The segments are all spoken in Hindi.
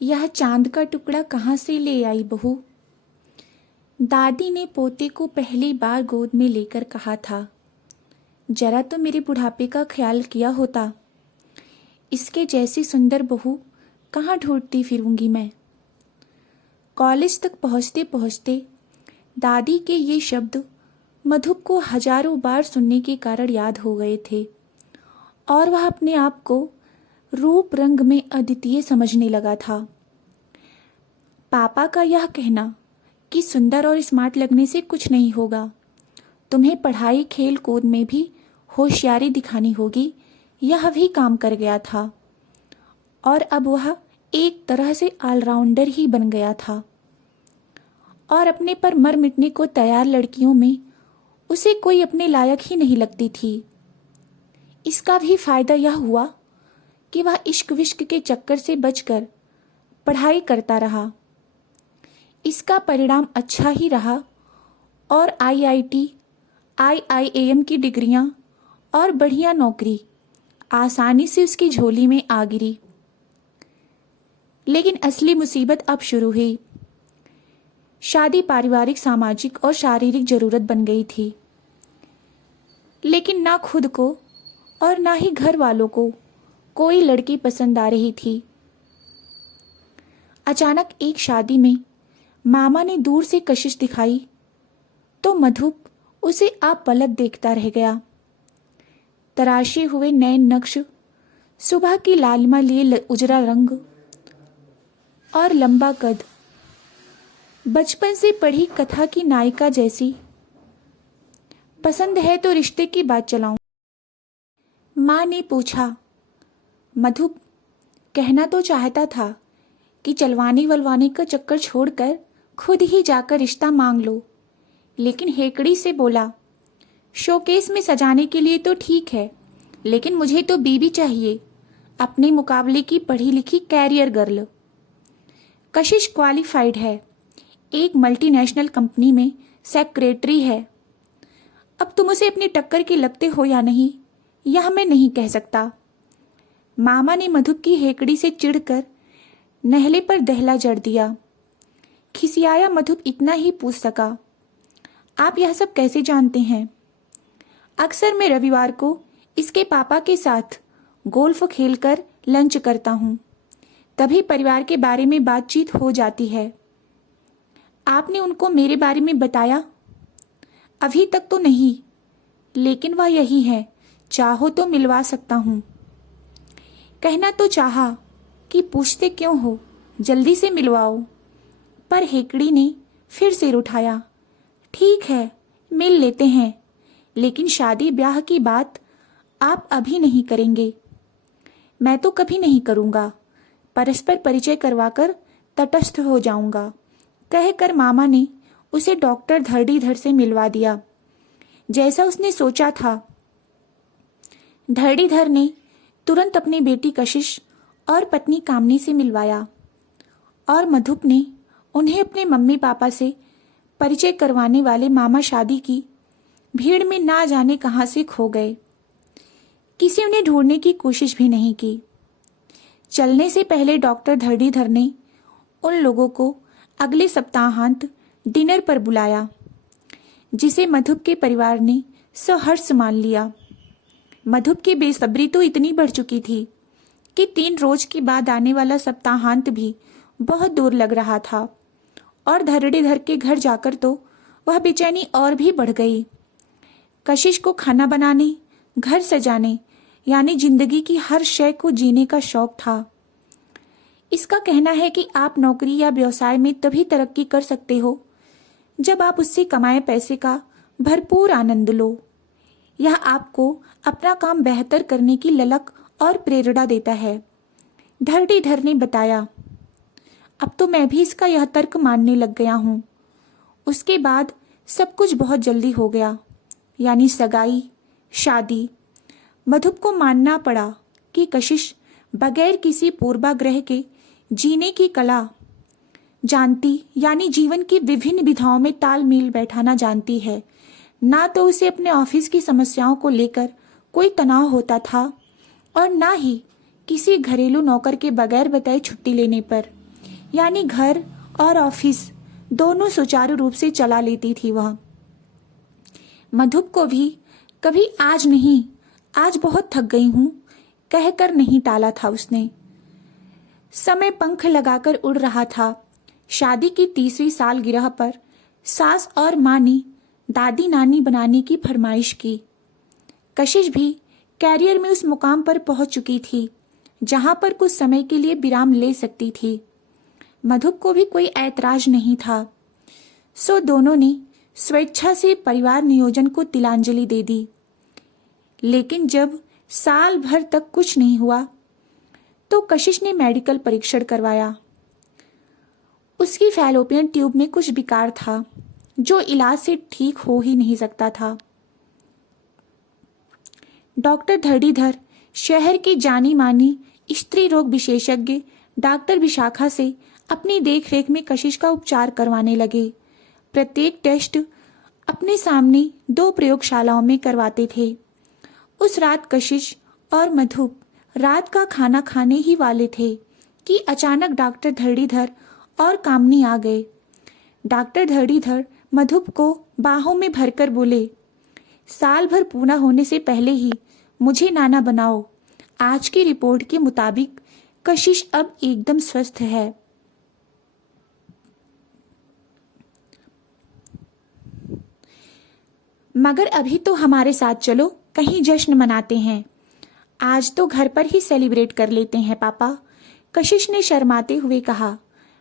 यह चांद का टुकड़ा कहाँ से ले आई बहू? दादी ने पोते को पहली बार गोद में लेकर कहा था। जरा तो मेरे बुढ़ापे का ख्याल किया होता। इसके जैसी सुंदर बहू कहाँ ढूंढती फिरूंगी मैं। कॉलेज तक पहुँचते पहुँचते दादी के ये शब्द मधुप को हजारों बार सुनने के कारण याद हो गए थे और वह अपने आप को रूप रंग में अद्वितीय समझने लगा था। पापा का यह कहना कि सुंदर और स्मार्ट लगने से कुछ नहीं होगा, तुम्हें पढ़ाई खेल कूद में भी होशियारी दिखानी होगी, यह भी काम कर गया था और अब वह एक तरह से ऑलराउंडर ही बन गया था और अपने पर मर मिटने को तैयार लड़कियों में उसे कोई अपने लायक ही नहीं लगती थी। इसका भी फायदा यह हुआ कि वह इश्क विश्क के चक्कर से बचकर पढ़ाई करता रहा। इसका परिणाम अच्छा ही रहा और IIT, IIAM की डिग्रियां और बढ़िया नौकरी आसानी से उसकी झोली में आ गिरी। लेकिन असली मुसीबत अब शुरू हुई। शादी पारिवारिक, सामाजिक और शारीरिक जरूरत बन गई थी, लेकिन ना खुद को और ना ही घर वालों को कोई लड़की पसंद आ रही थी। अचानक एक शादी में मामा ने दूर से कशिश दिखाई तो मधुप उसे आप पलक देखता रह गया। तराशे हुए नए नक्श, सुबह की लालिमा लिए उजरा रंग और लंबा कद, बचपन से पढ़ी कथा की नायिका जैसी। पसंद है तो रिश्ते की बात चलाऊं? माँ ने पूछा। मधुप कहना तो चाहता था कि चलवानी वलवानी का चक्कर छोड़कर खुद ही जाकर रिश्ता मांग लो, लेकिन हेकड़ी से बोला, शोकेस में सजाने के लिए तो ठीक है, लेकिन मुझे तो बीबी चाहिए, अपने मुकाबले की पढ़ी लिखी कैरियर गर्ल। कशिश क्वालिफाइड है, एक मल्टीनेशनल कंपनी में सेक्रेटरी है। अब तुम उसे अपनी टक्कर के लगते हो या नहीं, यह मैं नहीं कह सकता। मामा ने मधुप की हेकड़ी से चिढ़कर नहले पर दहला जड़ दिया। खिसियाया मधुप इतना ही पूछ सका, आप यह सब कैसे जानते हैं? अक्सर मैं रविवार को इसके पापा के साथ गोल्फ खेलकर लंच करता हूँ, तभी परिवार के बारे में बातचीत हो जाती है। आपने उनको मेरे बारे में बताया? अभी तक तो नहीं, लेकिन वह यही है, चाहो तो मिलवा सकता हूँ। कहना तो चाहा कि पूछते क्यों हो, जल्दी से मिलवाओ, पर हेकड़ी ने फिर सिर उठाया। ठीक है, मिल लेते हैं, लेकिन शादी ब्याह की बात आप अभी नहीं करेंगे। मैं तो कभी नहीं करूँगा, परस्पर परिचय करवाकर तटस्थ हो जाऊँगा, कहकर मामा ने उसे डॉक्टर धड़ीधर से मिलवा दिया। जैसा उसने सोचा था, धड़ीधर ने तुरंत अपनी बेटी कशिश और पत्नी कामनी से मिलवाया और मधुप ने उन्हें अपने मम्मी पापा से परिचय करवाने वाले मामा शादी की भीड़ में ना जाने कहां से खो गए। किसी उन्हें ढूंढने की कोशिश भी नहीं की। चलने से पहले डॉक्टर धड़ीधर ने उन लोगों को अगले सप्ताहांत डिनर पर बुलाया, जिसे मधुप के परिवार ने सहर्ष मान लिया। मधुप की बेसब्री तो इतनी बढ़ चुकी थी कि 3 रोज के बाद आने वाला सप्ताहांत भी बहुत दूर लग रहा था और धड़ीधर के घर जाकर तो वह बेचैनी और भी बढ़ गई। कशिश को खाना बनाने, घर सजाने, यानी जिंदगी की हर शय को जीने का शौक था। इसका कहना है कि आप नौकरी या व्यवसाय में तभी तरक्की कर सकते हो जब आप उससे कमाए पैसे का भरपूर आनंद लो। यह आपको अपना काम बेहतर करने की ललक और प्रेरणा देता है, धड़ीधर ने बताया। अब तो मैं भी इसका यह तर्क मानने लग गया हूँ। उसके बाद सब कुछ बहुत जल्दी हो गया, यानी सगाई, शादी। मधुप को मानना पड़ा कि कशिश बगैर किसी पूर्वाग्रह के जीने की कला जानती, यानी जीवन की विभिन्न विधाओं में तालमेल बैठाना जानती है। ना तो उसे अपने ऑफिस की समस्याओं को लेकर कोई तनाव होता था और ना ही किसी घरेलू नौकर के बगैर बताए छुट्टी लेने पर। यानी घर और ऑफिस दोनों सुचारू रूप से चला लेती थी वह। मधुप को भी कभी आज नहीं, आज बहुत थक गई हूं कहकर नहीं टाला था उसने। समय पंख लगाकर उड़ रहा था। शादी की 30वीं सालगिरह पर सास और माँ ने दादी नानी बनाने की फरमाइश की। कशिश भी कैरियर में उस मुकाम पर पहुंच चुकी थी जहां पर कुछ समय के लिए विराम ले सकती थी। मधुप को भी कोई ऐतराज नहीं था, सो दोनों ने स्वेच्छा से परिवार नियोजन को तिलांजलि दे दी। लेकिन जब साल भर तक कुछ नहीं हुआ तो कशिश ने मेडिकल परीक्षण करवाया। उसकी फैलोपियन ट्यूब में कुछ विकार था जो इलाज से ठीक हो ही नहीं सकता था। डॉक्टर धड़ीधर शहर की जानी मानी स्त्री रोग विशेषज्ञ डॉक्टर विशाखा से अपनी देखरेख में कशिश का उपचार करवाने लगे। प्रत्येक टेस्ट अपने सामने 2 प्रयोगशालाओं में करवाते थे। उस रात कशिश और मधुप रात का खाना खाने ही वाले थे कि अचानक डॉक्टर धड़ीधर और कामनी आ गए। डॉक्टर धड़ीधर मधुप को बाहों में भरकर बोले, साल भर पूरा होने से पहले ही मुझे नाना बनाओ। आज की रिपोर्ट के मुताबिक कशिश अब एकदम स्वस्थ है। मगर अभी तो हमारे साथ चलो, कहीं जश्न मनाते हैं। आज तो घर पर ही सेलिब्रेट कर लेते हैं पापा, कशिश ने शर्माते हुए कहा।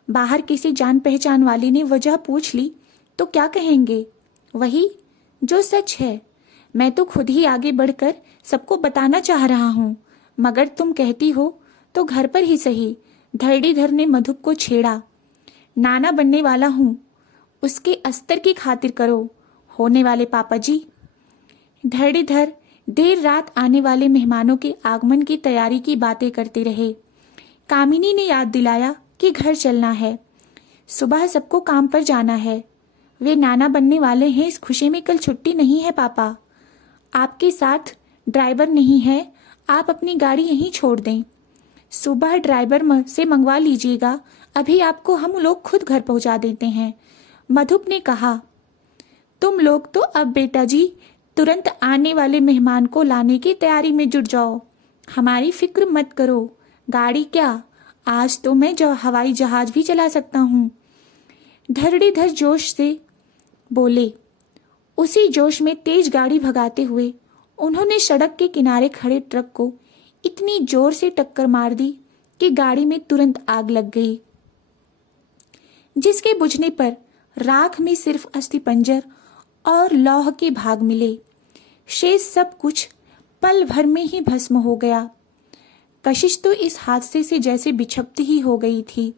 बाहर किसी जान पहचान वाली ने वजह पूछ ली तो क्या कहेंगे? वही जो सच है। मैं तो खुद ही आगे बढ़कर सबको बताना चाह रहा हूँ, मगर तुम कहती हो तो घर पर ही सही। धड़ीधर ने मधुप को छेड़ा। नाना बनने वाला हूँ, उसके अस्तर की खातिर करो होने वाले पापा जी। धड़ीधर देर रात आने वाले मेहमानों के आगमन की तैयारी की बातें करते रहे। कामिनी ने याद दिलाया कि घर चलना है, सुबह सबको काम पर जाना है। वे नाना बनने वाले हैं, इस खुशी में कल छुट्टी नहीं है पापा। आपके साथ ड्राइवर नहीं है, आप अपनी गाड़ी यहीं छोड़ दें। सुबह ड्राइवर से मंगवा लीजिएगा, अभी आपको हम लोग खुद घर पहुंचा देते हैं। मधुप ने कहा, तुम लोग तो अब बेटा जी तुरंत आने वाले मेहमान को लाने की तैयारी में जुट जाओ, हमारी फिक्र मत करो। गाड़ी क्या, आज तो मैं हवाई जहाज भी चला सकता हूँ। धड़ीधर जोश से बोले। उसी जोश में तेज गाड़ी भगाते हुए उन्होंने सड़क के किनारे खड़े ट्रक को इतनी जोर से टक्कर मार दी कि गाड़ी में तुरंत आग लग गई, जिसके बुझने पर राख में सिर्फ अस्थिपंजर और लौह के भाग मिले। शेष सब कुछ पल भर में ही भस्म हो गया। कशिश तो इस हादसे से जैसे बिछपती ही हो गई थी।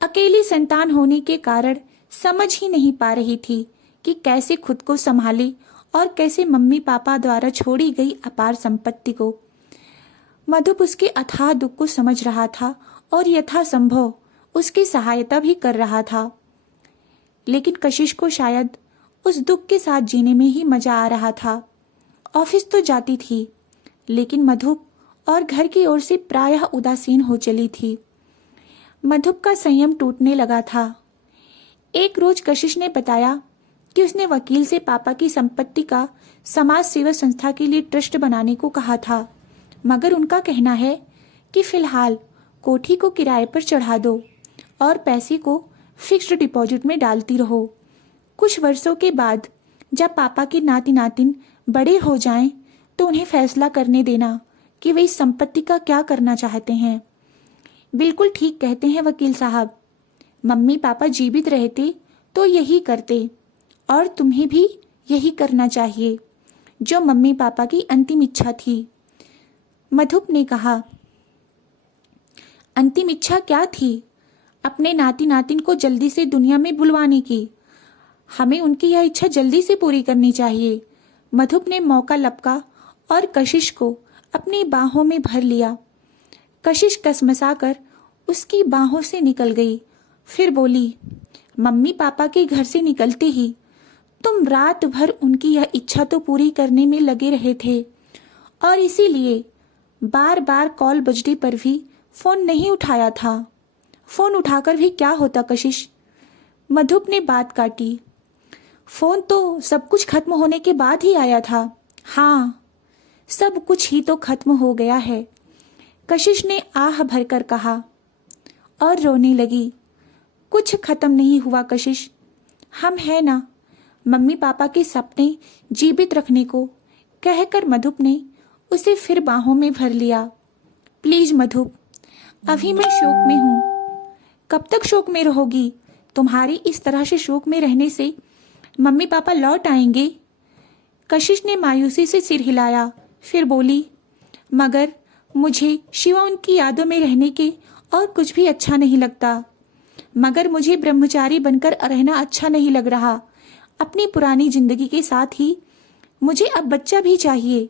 अकेली संतान होने के कारण समझ ही नहीं पा रही थी कि कैसे खुद को संभाले और कैसे मम्मी पापा द्वारा छोड़ी गई अपार संपत्ति को। मधुप उसके अथाह दुख को समझ रहा था और यथासंभव उसकी सहायता भी कर रहा था, लेकिन कशिश को शायद उस दुख के साथ जीने में ही मजा आ रहा था। ऑफिस तो जाती थी, लेकिन मधुप और घर की ओर से प्रायः उदासीन हो चली थी। मधुप का संयम टूटने लगा था। एक रोज कशिश ने बताया कि उसने वकील से पापा की संपत्ति का समाज सेवा संस्था के लिए ट्रस्ट बनाने को कहा था, मगर उनका कहना है कि फिलहाल कोठी को किराए पर चढ़ा दो और पैसे को फिक्स्ड डिपॉजिट में डालती रहो। कुछ वर्षों के बाद जब पापा के नाती नातिन बड़े हो जाएं, तो उन्हें फैसला करने देना कि वे इस संपत्ति का क्या करना चाहते हैं। बिल्कुल ठीक कहते हैं वकील साहब, मम्मी पापा जीवित रहते तो यही करते, और तुम्हें भी यही करना चाहिए जो मम्मी पापा की अंतिम इच्छा थी। मधुप ने कहा। अंतिम इच्छा क्या थी? अपने नाती नातिन को जल्दी से दुनिया में बुलवाने की। हमें उनकी यह इच्छा जल्दी से पूरी करनी चाहिए। मधुप ने मौका लपका और कशिश को अपनी बाहों में भर लिया। कशिश कसमसाकर उसकी बाहों से निकल गई, फिर बोली, मम्मी पापा के घर से निकलते ही तुम रात भर उनकी यह इच्छा तो पूरी करने में लगे रहे थे, और इसीलिए बार बार कॉल बजने पर भी फोन नहीं उठाया था। फोन उठाकर भी क्या होता कशिश? मधुप ने बात काटी। फोन तो सब कुछ खत्म होने के बाद ही आया था। हाँ, सब कुछ ही तो खत्म हो गया है, कशिश ने आह भरकर कहा और रोने लगी। कुछ खत्म नहीं हुआ कशिश, हम है ना, मम्मी पापा के सपने जीवित रखने को, कहकर मधुप ने उसे फिर बाहों में भर लिया। प्लीज मधुप, अभी मैं शोक में हूं। कब तक शोक में रहोगी? तुम्हारी इस तरह से शोक में रहने से मम्मी पापा लौट आएंगे। कशिश ने मायूसी से सिर हिलाया, फिर बोली, मगर मुझे शिवा उनकी यादों में रहने के और कुछ भी अच्छा नहीं लगता। मगर मुझे ब्रह्मचारी बनकर रहना अच्छा नहीं लग रहा। अपनी पुरानी जिंदगी के साथ ही मुझे अब बच्चा भी चाहिए।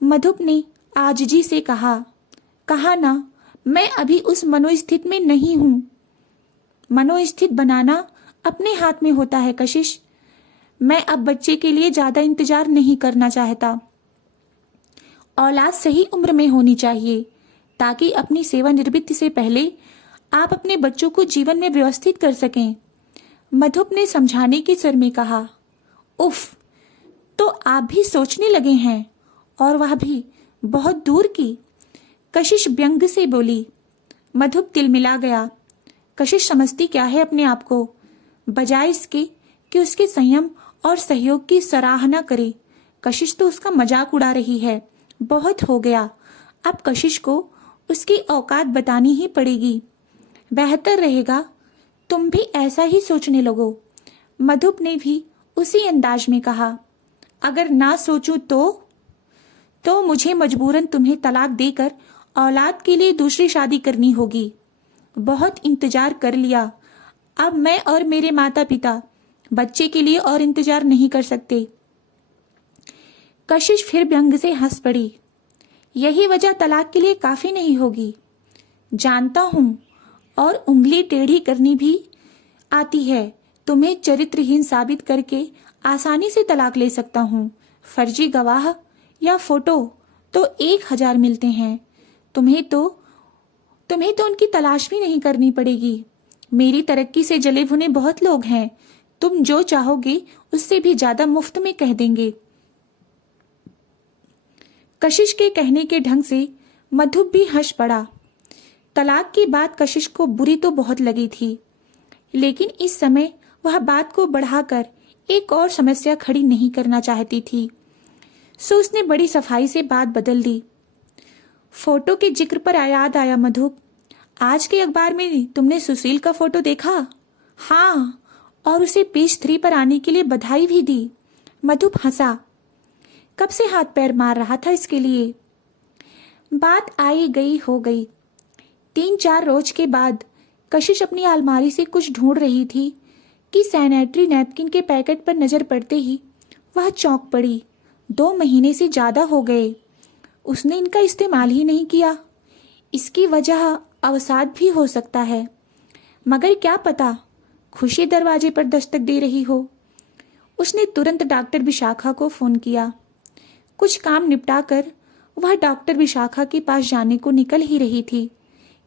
मधुप ने आजिजी से कहा ना, मैं अभी उस मनोस्थित में नहीं हूं। मनोस्थित बनाना अपने हाथ में होता है कशिश। मैं अब बच्चे के लिए ज्यादा इंतजार नहीं करना चाहता। औलाद सही उम्र में होनी चाहिए ताकि अपनी सेवानिवृत्ति से पहले आप अपने बच्चों को जीवन में व्यवस्थित कर सकें। मधुप ने समझाने के स्वर में कहा। उफ, तो आप भी सोचने लगे हैं, और वह भी बहुत दूर की? कशिश व्यंग से बोली। मधुप तिलमिला गया। कशिश समझती क्या है अपने आप को, बजाय इसके कि उसके संयम और सहयोग की सराहना करे। कशिश तो उसका मजाक उड़ा रही है। बहुत हो गया, अब कशिश को उसकी औकात बतानी ही पड़ेगी। बेहतर रहेगा तुम भी ऐसा ही सोचने लगो। मधुप ने भी उसी अंदाज में कहा। अगर ना सोचूं तो मुझे मजबूरन तुम्हें तलाक देकर औलाद के लिए दूसरी शादी करनी होगी। बहुत इंतजार कर लिया, अब मैं और मेरे माता पिता बच्चे के लिए और इंतजार नहीं कर सकते। कशिश फिर व्यंग से हंस पड़ी। यही वजह तलाक के लिए काफी नहीं होगी, जानता हूं, और उंगली टेढ़ी करनी भी आती है। तुम्हें चरित्रहीन साबित करके आसानी से तलाक ले सकता हूं। फर्जी गवाह या फोटो तो 1000 मिलते हैं। तुम्हें तो उनकी तलाश भी नहीं करनी पड़ेगी। मेरी तरक्की से जले भुने बहुत लोग हैं। तुम जो चाहोगे उससे भी ज्यादा मुफ्त में कह देंगे। कशिश के कहने के ढंग से मधुप भी हंस पड़ा। तलाक की बात कशिश को बुरी तो बहुत लगी थी, लेकिन इस समय वह बात को बढ़ाकर एक और समस्या खड़ी नहीं करना चाहती थी, सो उसने बड़ी सफाई से बात बदल दी। फोटो के जिक्र पर याद आया मधुप, आज के अखबार में तुमने सुशील का फोटो देखा? हाँ, और उसे पेज 3 पर आने के लिए बधाई भी दी। मधुप हंसा। कब से हाथ पैर मार रहा था इसके लिए। बात आई गई हो गई। 3-4 रोज के बाद कशिश अपनी अलमारी से कुछ ढूंढ रही थी कि सैनिटरी नैपकिन के पैकेट पर नजर पड़ते ही वह चौंक पड़ी। 2 महीने से ज्यादा हो गए उसने इनका इस्तेमाल ही नहीं किया। इसकी वजह अवसाद भी हो सकता है, मगर क्या पता खुशी दरवाजे पर दस्तक दे रही हो। उसने तुरंत डॉक्टर विशाखा को फोन किया। कुछ काम निपटाकर वह डॉक्टर विशाखा के पास जाने को निकल ही रही थी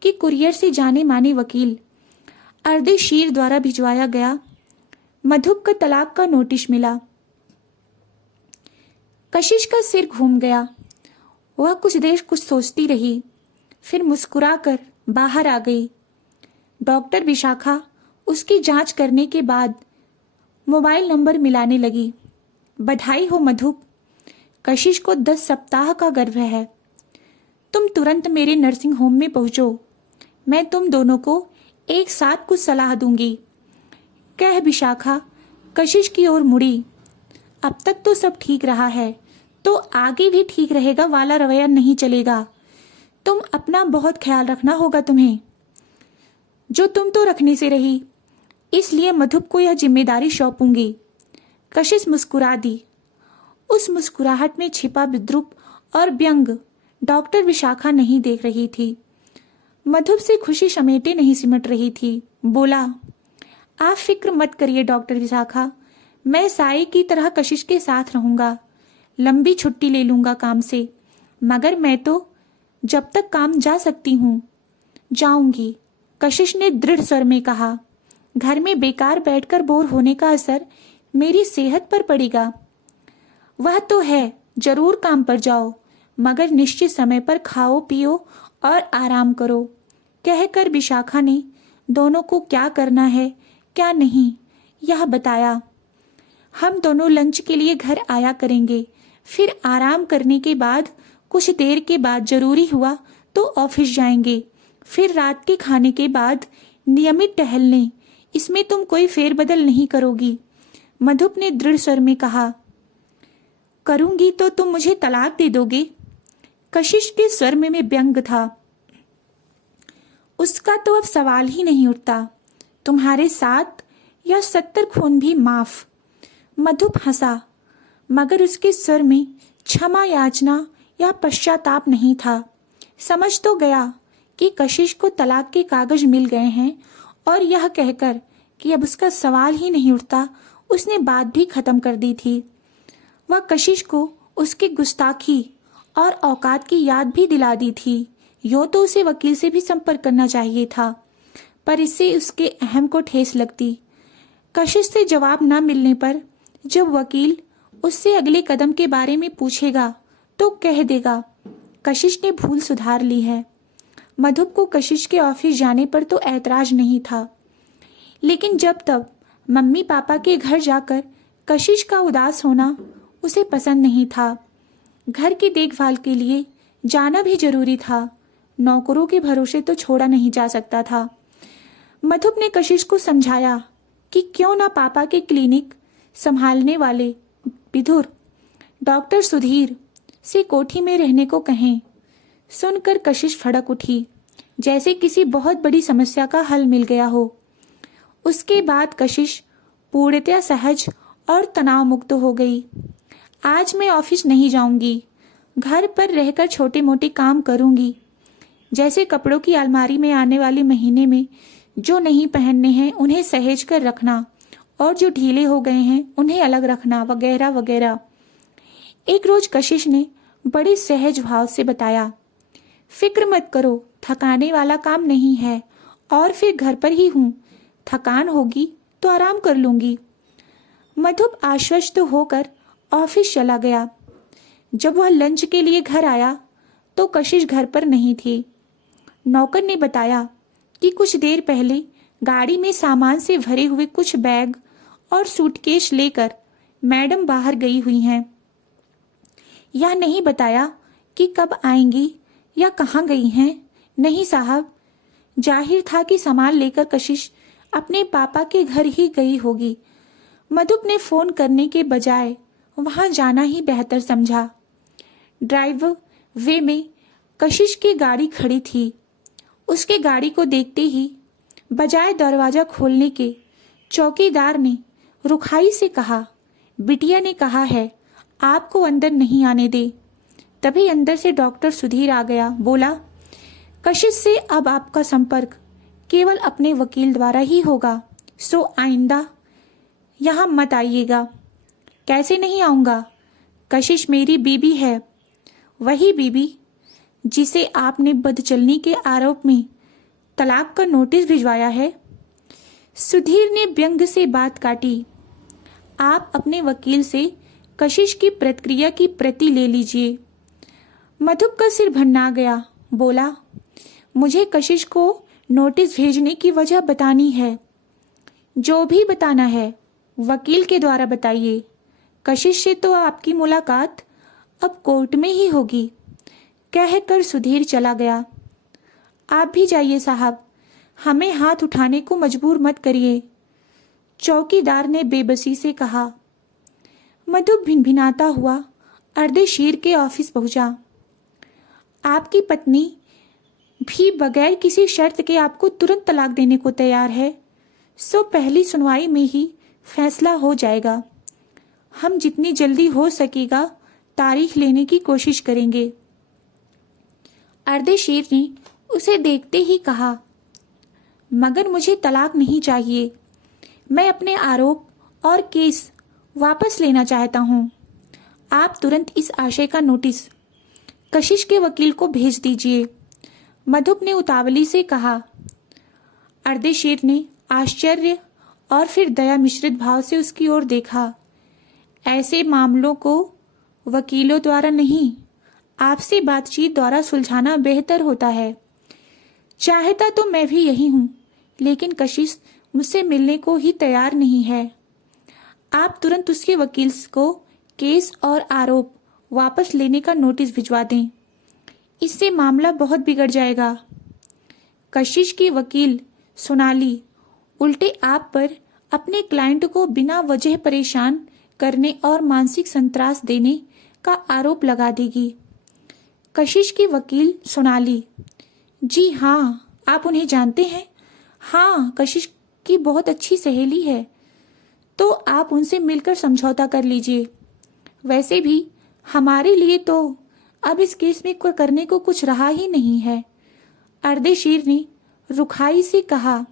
कि कुरियर से जाने माने वकील अर्देशीर द्वारा भिजवाया गया मधुप का तलाक का नोटिस मिला। कशिश का सिर घूम गया। वह कुछ देर कुछ सोचती रही, फिर मुस्कुराकर बाहर आ गई। डॉक्टर विशाखा उसकी जांच करने के बाद मोबाइल नंबर मिलाने लगी। बधाई हो मधुप, कशिश को 10 सप्ताह का गर्भ है। तुम तुरंत मेरे नर्सिंग होम में पहुंचो, मैं तुम दोनों को एक साथ कुछ सलाह दूंगी, कह विशाखा कशिश की ओर मुड़ी। अब तक तो सब ठीक रहा है, तो आगे भी ठीक रहेगा वाला रवैया नहीं चलेगा। तुम अपना बहुत ख्याल रखना होगा तुम्हें, जो तुम तो रखने से रही, इसलिए मधुप को यह जिम्मेदारी सौंपूंगी। कशिश मुस्कुरा दी। उस मुस्कुराहट में छिपा विद्रूप और व्यंग डॉक्टर विशाखा नहीं देख रही थी। मधुप से खुशी समेटे नहीं सिमट रही थी। बोला, आप फिक्र मत करिए डॉक्टर विशाखा, मैं साई की तरह कशिश के साथ रहूंगा। लंबी छुट्टी ले लूंगा काम से, मगर मैं तो जब तक काम जा सकती हूँ जाऊंगी। कशिश ने दृढ़ स्वर में कहा। घर में बेकार बैठकर बोर होने का असर मेरी सेहत पर पड़ेगा। वह तो है, जरूर काम पर जाओ, मगर निश्चित समय पर खाओ पियो और आराम करो, कहकर विशाखा ने दोनों को क्या करना है क्या नहीं यह बताया। हम दोनों लंच के लिए घर आया करेंगे, फिर आराम करने के बाद कुछ देर के बाद जरूरी हुआ तो ऑफिस जाएंगे, फिर रात के खाने के बाद नियमित टहलने, इसमें तुम कोई फेरबदल नहीं करोगी। मधुप ने दृढ़ स्वर में कहा। करूंगी तो तुम मुझे तलाक दे दोगे? कशिश के स्वर में व्यंग था। उसका तो अब सवाल ही नहीं उठता। तुम्हारे 7 या 70 खून भी माफ। मधुप हंसा, मगर उसके स्वर में क्षमा याचना या पश्चाताप नहीं था। समझ तो गया कि कशिश को तलाक के कागज मिल गए हैं और यह कहकर कि अब उसका सवाल ही नहीं उठता, उसने बात भी खत्म कर दी थी। वह कशिश को उसकी गुस्ताखी और औकात की याद भी दिला दी थी। यूं तो उसे वकील से भी संपर्क करना चाहिए था, पर इससे उसके अहम को ठेस लगती। कशिश से जवाब न मिलने पर जब वकील उससे अगले कदम के बारे में पूछेगा तो कह देगा कशिश ने भूल सुधार ली है। मधुप को कशिश के ऑफिस जाने पर तो ऐतराज नहीं था, लेकिन जब तब मम्मी पापा के घर जाकर कशिश का उदास होना उसे पसंद नहीं था। घर की देखभाल के लिए जाना भी जरूरी था, नौकरों के भरोसे तो छोड़ा नहीं जा सकता था। मधुप ने कशिश को समझाया कि क्यों ना पापा के क्लिनिक संभालने वाले विधुर डॉक्टर सुधीर से कोठी में रहने को कहें। सुनकर कशिश फड़क उठी, जैसे किसी बहुत बड़ी समस्या का हल मिल गया हो। उसके बाद कशिश पूर्णतया सहज और तनाव मुक्त हो गई। आज मैं ऑफिस नहीं जाऊंगी, घर पर रहकर छोटे मोटे काम करूंगी, जैसे कपड़ों की अलमारी में आने वाले महीने में जो नहीं पहनने हैं उन्हें सहेज कर रखना और जो ढीले हो गए हैं उन्हें अलग रखना, वगैरह वगैरह। एक रोज कशिश ने बड़े सहज भाव से बताया, फिक्र मत करो, थकाने वाला काम नहीं है और फिर घर पर ही हूं, थकान होगी तो आराम कर लूंगी। मधुप आश्वस्त होकर ऑफिस चला गया। जब वह लंच के लिए घर आया तो कशिश घर पर नहीं थी। नौकर ने बताया कि कुछ देर पहले गाड़ी में सामान से भरे हुए कुछ बैग और सूटकेस लेकर मैडम बाहर गई हुई हैं। यह नहीं बताया कि कब आएंगी या कहाँ गई हैं। नहीं साहब, जाहिर था कि सामान लेकर कशिश अपने पापा के घर ही गई होगी। मधुप ने फोन करने के बजाय वहां जाना ही बेहतर समझा। ड्राइव वे में कशिश की गाड़ी खड़ी थी। उसके गाड़ी को देखते ही बजाय दरवाजा खोलने के चौकीदार ने रुखाई से कहा, बिटिया ने कहा है आपको अंदर नहीं आने दे। तभी अंदर से डॉक्टर सुधीर आ गया। बोला, कशिश से अब आपका संपर्क केवल अपने वकील द्वारा ही होगा, सो आइंदा यहाँ मत आइएगा। कैसे नहीं आऊँगा? कशिश मेरी बीबी है, वही बीबी जिसे आपने बदचलनी के आरोप में तलाक का नोटिस भिजवाया है। सुधीर ने व्यंग से बात काटी। आप अपने वकील से कशिश की प्रतिक्रिया की प्रति ले लीजिए। मधुप का सिर भन्ना गया। बोला, मुझे कशिश को नोटिस भेजने की वजह बतानी है। जो भी बताना है वकील के द्वारा बताइए। कशिश से तो आपकी मुलाकात अब कोर्ट में ही होगी, कहकर सुधीर चला गया। आप भी जाइए साहब, हमें हाथ उठाने को मजबूर मत करिए, चौकीदार ने बेबसी से कहा। मधु भिनभिनाता हुआ अर्धेशीर के ऑफिस पहुंचा। आपकी पत्नी भी बगैर किसी शर्त के आपको तुरंत तलाक देने को तैयार है, सो पहली सुनवाई में ही फैसला हो जाएगा। हम जितनी जल्दी हो सकेगा तारीख लेने की कोशिश करेंगे। अर्धेशीर ने उसे देखते ही कहा, मगर मुझे तलाक नहीं चाहिए। मैं अपने आरोप और केस वापस लेना चाहता हूँ। आप तुरंत इस आशय का नोटिस कशिश के वकील को भेज दीजिए। मधुप ने उतावली से कहा। अर्देशीर ने आश्चर्य और फिर दया मिश्रित भाव से उसकी ओर देखा। ऐसे मामलों को वकीलों द्वारा नहीं, आपसे बातचीत द्वारा सुलझाना बेहतर होता है। चाहता तो मैं भी यही हूं, लेकिन कशिश मुझसे मिलने को ही तैयार नहीं है। आप तुरंत उसके वकील को केस और आरोप वापस लेने का नोटिस भिजवा दें, इससे मामला बहुत बिगड़ जाएगा। कशिश की वकील सोनाली उल्टे आप पर अपने क्लाइंट को बिना वजह परेशान करने और मानसिक संत्रास देने का आरोप लगा देगी। कशिश की वकील सोनाली: जी हाँ, आप उन्हें जानते हैं? हाँ, कशिश की बहुत अच्छी सहेली है, तो आप उनसे मिलकर समझौता कर लीजिए। वैसे भी हमारे लिए तो अब इस केस में करने को कुछ रहा ही नहीं है, अर्देशीर ने रुखाई से कहा।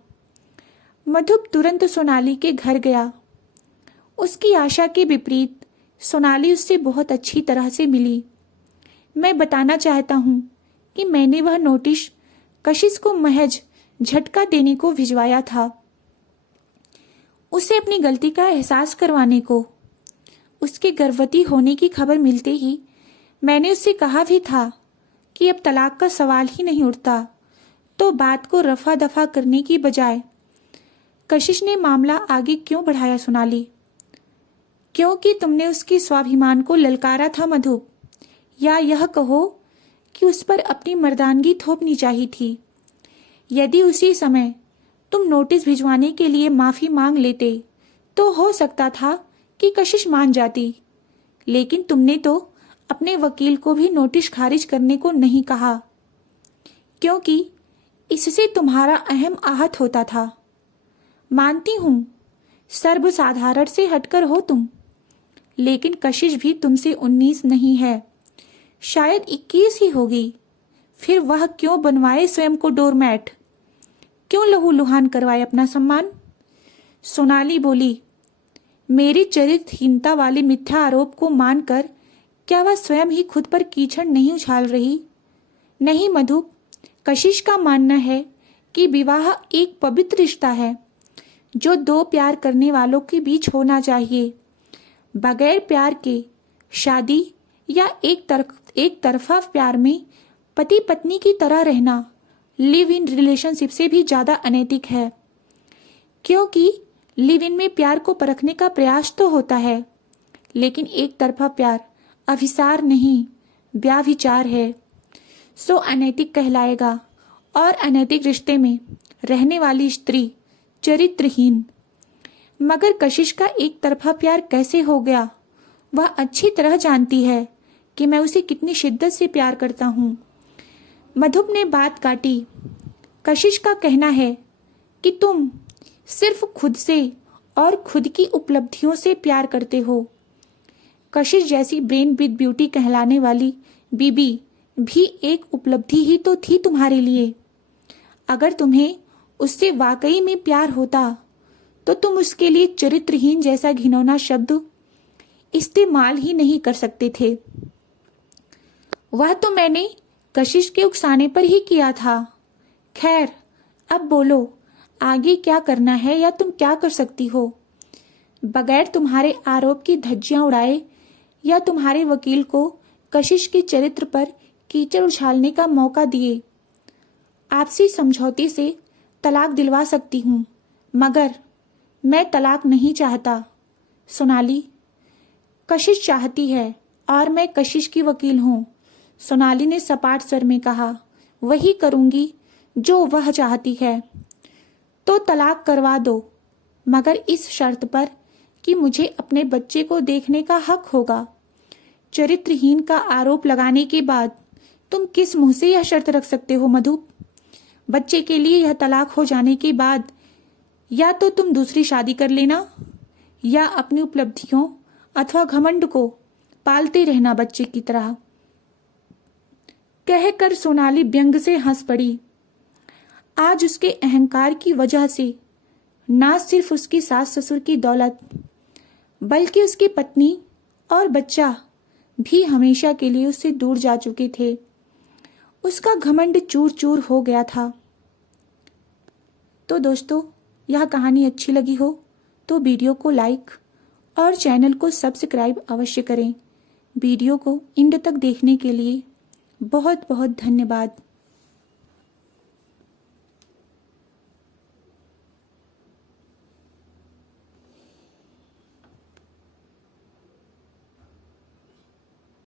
मधुप तुरंत सोनाली के घर गया। उसकी आशा के विपरीत सोनाली उससे बहुत अच्छी तरह से मिली। मैं बताना चाहता हूँ कि मैंने वह नोटिस कशिश को महज झटका देने को भिजवाया था, उसे अपनी गलती का एहसास करवाने को। उसके गर्भवती होने की खबर मिलते ही मैंने उससे कहा भी था कि अब तलाक का सवाल ही नहीं उठता, तो बात को रफा दफा करने की बजाय कशिश ने मामला आगे क्यों बढ़ाया सोनाली? क्योंकि तुमने उसकी स्वाभिमान को ललकारा था मधु, या यह कहो कि उस पर अपनी मर्दानगी थोपनी चाहिए थी। यदि उसी समय तुम नोटिस भिजवाने के लिए माफी मांग लेते तो हो सकता था कि कशिश मान जाती, लेकिन तुमने तो अपने वकील को भी नोटिस खारिज करने को नहीं कहा, क्योंकि इससे तुम्हारा अहम आहत होता था। मानती हूं सर्वसाधारण से हटकर हो तुम, लेकिन कशिश भी तुमसे 19 नहीं है, शायद 21 ही होगी। फिर वह क्यों बनवाए स्वयं को डोरमैट? क्यों लहूलुहान करवाए अपना सम्मान? सोनाली बोली, मेरी चरित्रहीनता वाले मिथ्या आरोप को मानकर क्या वह स्वयं ही खुद पर कीचड़ नहीं उछाल रही? नहीं मधु, कशिश का मानना है कि विवाह एक पवित्र रिश्ता है जो दो प्यार करने वालों के बीच होना चाहिए। बगैर प्यार के शादी या एक तरफा प्यार में पति पत्नी की तरह रहना लिव इन रिलेशनशिप से भी ज्यादा अनैतिक है, क्योंकि लिव इन में प्यार को परखने का प्रयास तो होता है, लेकिन एक तरफा प्यार अभिसार नहीं व्याभिचार है, सो अनैतिक कहलाएगा। और अनैतिक रिश्ते में रहने वाली स्त्री चरित्रहीन। मगर कशिश का एक तरफा प्यार कैसे हो गया? वह अच्छी तरह जानती है कि मैं उसे कितनी शिद्दत से प्यार करता हूँ। मधुप ने बात काटी। कशिश का कहना है कि तुम सिर्फ खुद से और खुद की उपलब्धियों से प्यार करते हो। कशिश जैसी ब्रेन विद ब्यूटी कहलाने वाली बीबी भी एक उपलब्धि ही तो थी तुम्हारे लिए। अगर तुम्हें उससे वाकई में प्यार होता तो तुम उसके लिए चरित्रहीन जैसा घिनौना शब्द इस्तेमाल ही नहीं कर सकते थे। वह तो मैंने कशिश के उकसाने पर ही किया था। खैर, अब बोलो, आगे क्या करना है या तुम क्या कर सकती हो? बगैर तुम्हारे आरोप की धज्जियां उड़ाए या तुम्हारे वकील को कशिश के चरित्र पर कीचड़ उछालने का मौका दिए आपसी समझौते से तलाक दिलवा सकती हूँ, मगर मैं तलाक नहीं चाहता। सोनाली, कशिश चाहती है और मैं कशिश की वकील हूँ। सोनाली ने सपाट स्वर में कहा, वही करूंगी जो वह चाहती है। तो तलाक करवा दो, मगर इस शर्त पर कि मुझे अपने बच्चे को देखने का हक होगा। चरित्रहीन का आरोप लगाने के बाद तुम किस मुंह से यह शर्त रख सकते हो मधु? बच्चे के लिए यह तलाक हो जाने के बाद या तो तुम दूसरी शादी कर लेना या अपनी उपलब्धियों अथवा घमंड को पालते रहना बच्चे की तरह। कहकर सोनाली व्यंग से हंस पड़ी। आज उसके अहंकार की वजह से ना सिर्फ उसकी सास ससुर की दौलत बल्कि उसकी पत्नी और बच्चा भी हमेशा के लिए उससे दूर जा चुके थे। उसका घमंड चूर चूर हो गया था। तो दोस्तों, यह कहानी अच्छी लगी हो तो वीडियो को लाइक और चैनल को सब्सक्राइब अवश्य करें। वीडियो को एंड तक देखने के लिए बहुत बहुत धन्यवाद।